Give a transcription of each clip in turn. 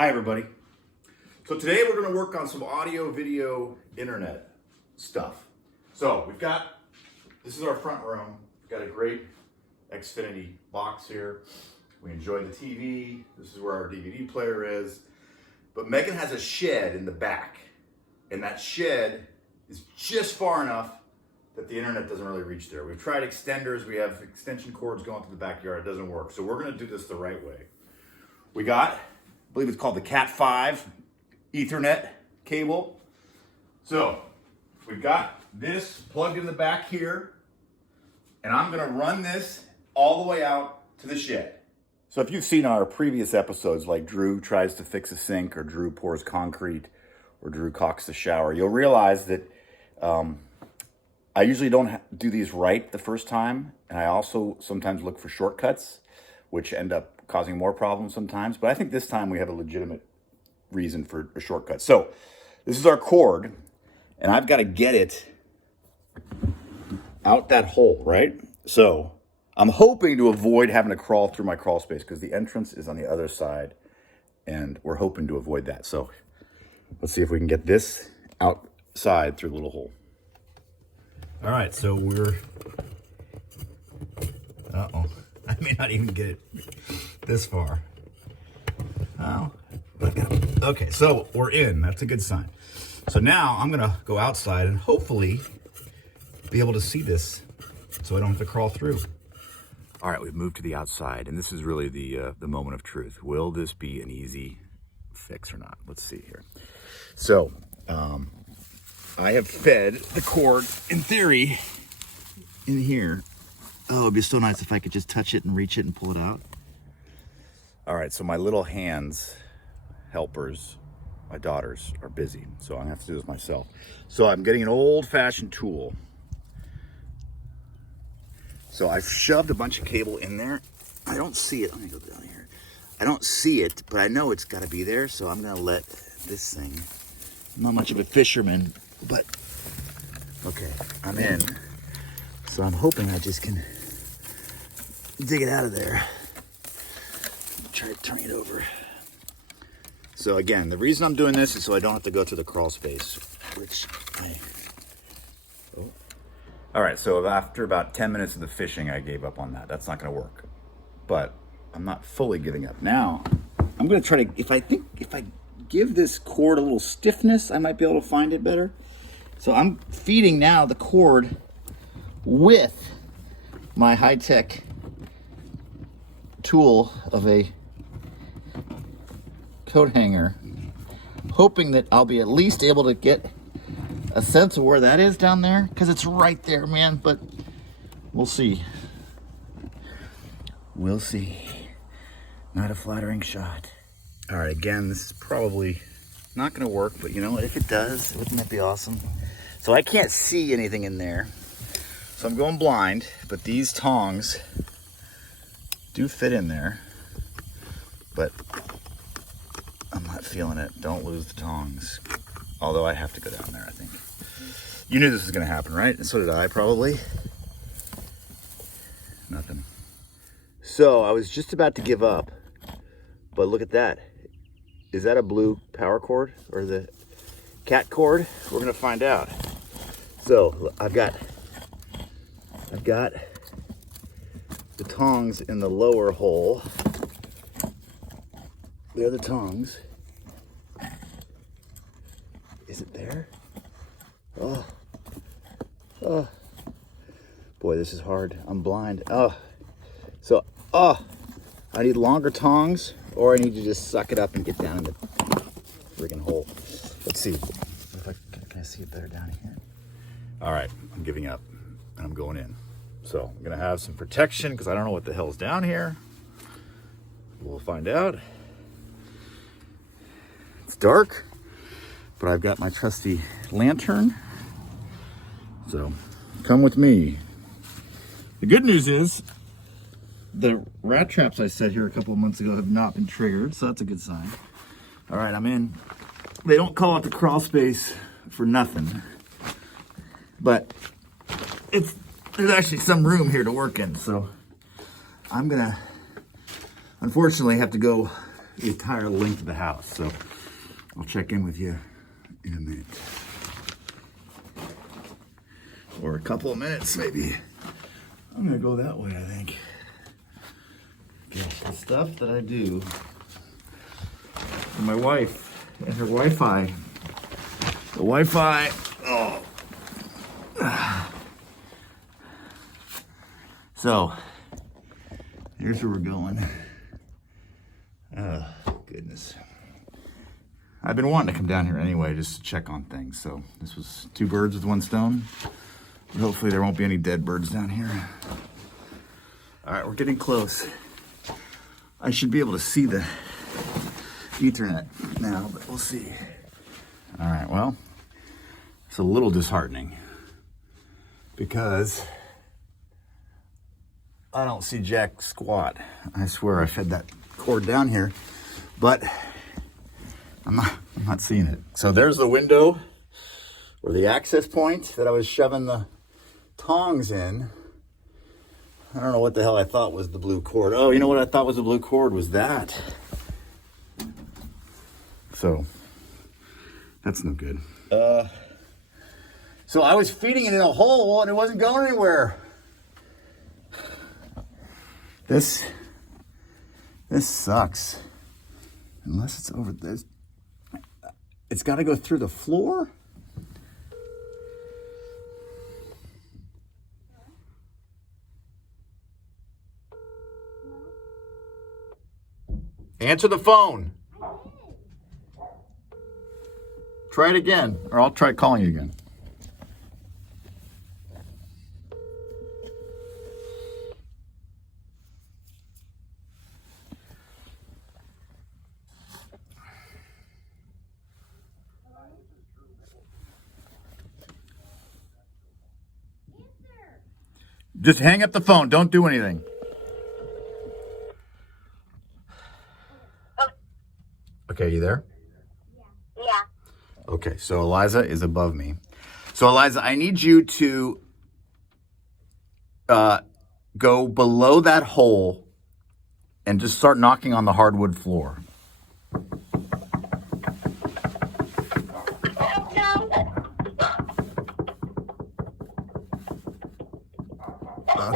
Hi everybody. So today we're going to work on some audio, video, internet stuff. So this is our front room. We've got a great Xfinity box here. We enjoy the TV. This is where our DVD player is. But Megan has a shed in the back. And that shed is just far enough that the internet doesn't really reach there. We've tried extenders. We have extension cords going to the backyard. It doesn't work. So we're going to do this the right way. We got, I believe it's called the Cat 5 Ethernet cable. So we've got this plugged in the back here, and I'm gonna run this all the way out to the shed. So if you've seen our previous episodes, like Drew tries to fix a sink, or Drew pours concrete, or Drew caulks the shower, you'll realize that I usually don't do these right the first time, and I also sometimes look for shortcuts, which end up causing more problems sometimes. But I think this time we have a legitimate reason for a shortcut. So this is our cord, and I've got to get it out that hole, right? So I'm hoping to avoid having to crawl through my crawl space because the entrance is on the other side, and we're hoping to avoid that. So let's see if we can get this outside through the little hole. All right, so we're, I may not even get it this far. Oh, okay, so we're in. That's a good sign. So now I'm gonna go outside and hopefully be able to see this so I don't have to crawl through. All right, we've moved to the outside, and this is really the moment of truth. Will this be an easy fix or not? Let's see here. So I have fed the cord, in theory, in here. Oh, it'd be so nice if I could just touch it and reach it and pull it out. All right, so my little hands, helpers, my daughters, are busy, so I'm gonna have to do this myself. So I'm getting an old-fashioned tool. So I've shoved a bunch of cable in there. I don't see it. Let me go down here. I don't see it, but I know it's gotta be there, so I'm gonna let this thing, I'm not much of a fisherman, but okay, I'm in. So I'm hoping I just can dig it out of there. Try turning it over. So again, the reason I'm doing this is so I don't have to go through the crawl space, which All right, so after about 10 minutes of the fishing, I gave up on that. That's not gonna work. But I'm not fully giving up. Now, I'm gonna try to, if I give this cord a little stiffness, I might be able to find it better. So I'm feeding now the cord with my high-tech tool of a coat hanger, hoping that I'll be at least able to get a sense of where that is down there, because it's right there, man, but we'll see. We'll see. Not a flattering shot. All right, again, this is probably not gonna work, but you know what, if it does, wouldn't that be awesome? So I can't see anything in there, so I'm going blind, but these tongs do fit in there, but I'm not feeling it. Don't lose the tongs. Although I have to go down there, I think. You knew this was gonna happen, right? And so did I, probably. Nothing. So I was just about to give up, but look at that. Is that a blue power cord or the cat cord? We're gonna find out. So I've got the tongs in the lower hole. They're the tongs. Is it there? Oh. Boy, this is hard. I'm blind. I need longer tongs, or I need to just suck it up and get down in the friggin' hole. Let's see. Can I see it better down here? All right, I'm giving up, and I'm going in. So I'm gonna have some protection because I don't know what the hell's down here. We'll find out. It's dark, but I've got my trusty lantern. So come with me. The good news is the rat traps I set here a couple of months ago have not been triggered, so that's a good sign. All right, I'm in. They don't call it the crawl space for nothing, but there's actually some room here to work in, so I'm gonna unfortunately have to go the entire length of the house. So I'll check in with you in a minute. Or a couple of minutes, maybe. I'm gonna go that way, I think. Gosh, the stuff that I do for my wife and her Wi-Fi. The Wi-Fi, oh. So, here's where we're going. Oh, goodness. I've been wanting to come down here anyway, just to check on things. So this was 2 birds with 1 stone. Hopefully there won't be any dead birds down here. All right, we're getting close. I should be able to see the Ethernet now, but we'll see. All right, well, it's a little disheartening because I don't see jack squat. I swear I fed that cord down here, but I'm not seeing it. So there's the window or the access point that I was shoving the tongs in. I don't know what the hell I thought was the blue cord. Oh, you know what I thought was the blue cord was that. So that's no good. So I was feeding it in a hole and it wasn't going anywhere. This sucks. Unless it's over this. It's got to go through the floor? Answer the phone. Try it again, or I'll try calling you again. Just hang up the phone. Don't do anything. Okay, you there? Yeah. Okay, so Eliza is above me. So Eliza, I need you to go below that hole and just start knocking on the hardwood floor.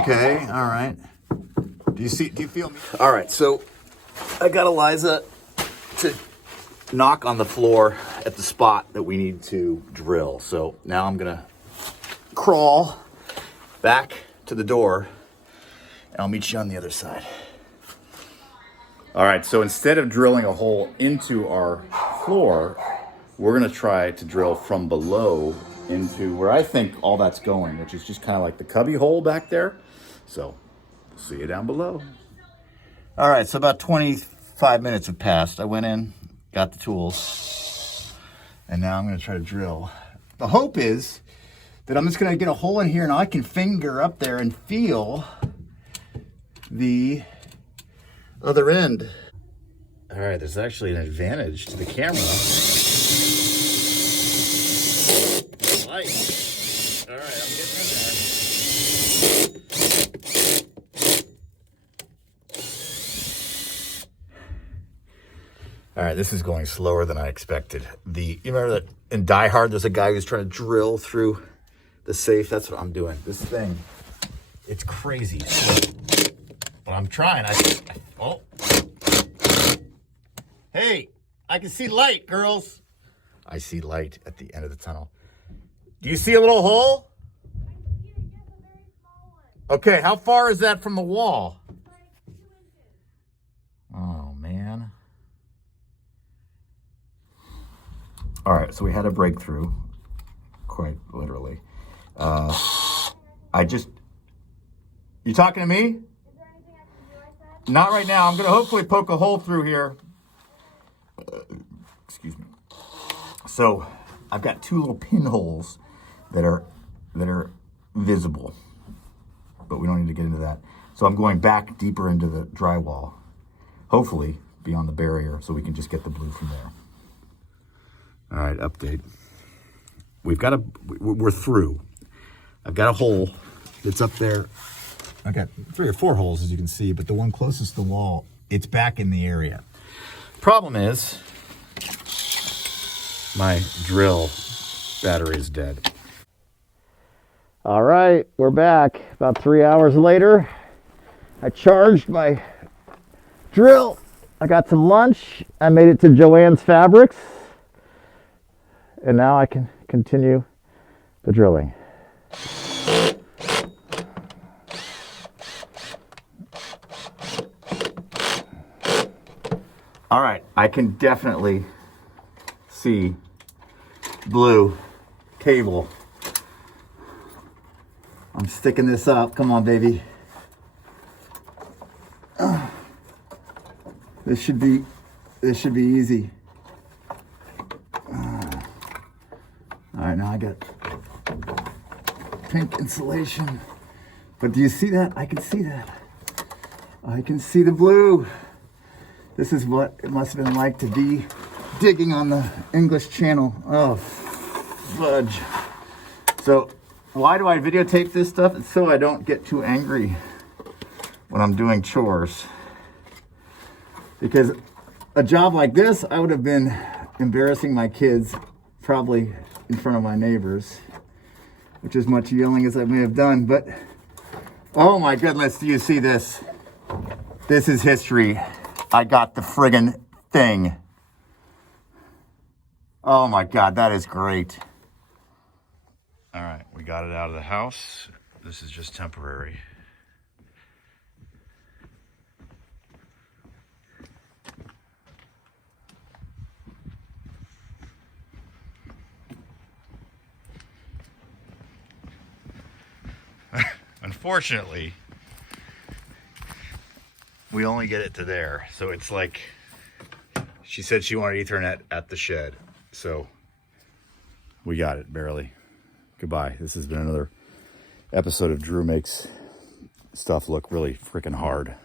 Okay, all right. Do you feel me? All right, so I got Eliza to knock on the floor at the spot that we need to drill. So now I'm gonna crawl back to the door and I'll meet you on the other side. All right, so instead of drilling a hole into our floor, we're gonna try to drill from below into where I think all that's going, which is just kind of like the cubby hole back there. So we'll see you down below. All right, so about 25 minutes have passed. I went in, got the tools, and now I'm gonna try to drill. The hope is that I'm just gonna get a hole in here and I can finger up there and feel the other end. All right, there's actually an advantage to the camera. Light. All right, I'm getting in there. All right, this is going slower than I expected. You remember that in Die Hard, there's a guy who's trying to drill through the safe? That's what I'm doing. This thing, it's crazy. But I'm trying. Oh. Hey, I can see light, girls. I see light at the end of the tunnel. Do you see a little hole? I see it, yes, a very small one. Okay, how far is that from the wall? Like 2 inches. Oh, man. All right, so we had a breakthrough, quite literally. You talking to me? Is there anything I can do like that? Not right now. I'm gonna hopefully poke a hole through here. Excuse me. So I've got 2 little pinholes that are visible, but we don't need to get into that. So I'm going back deeper into the drywall, hopefully beyond the barrier, so we can just get the blue from there. All right, update. We're through. I've got a hole that's up there. I've got 3 or 4 holes, as you can see, but the one closest to the wall, it's back in the area. Problem is, my drill battery is dead. All right, we're back. About 3 hours later, I charged my drill. I got some lunch. I made it to Joann's Fabrics. And now I can continue the drilling. All right, I can definitely see blue cable. I'm sticking this up. Come on, baby. This should be easy. All right, now I got pink insulation. But do you see that? I can see that. I can see the blue. This is what it must have been like to be digging on the English Channel. Oh, fudge. So why do I videotape this stuff? It's so I don't get too angry when I'm doing chores. Because a job like this, I would have been embarrassing my kids probably in front of my neighbors, which is much yelling as I may have done. But oh my goodness, do you see this? This is history. I got the friggin' thing. Oh my God, that is great. All right, we got it out of the house. This is just temporary. Unfortunately, we only get it to there. So it's like, she said she wanted Ethernet at the shed. So we got it, barely. Goodbye. This has been another episode of Drew Makes Stuff Look Really Freaking Hard.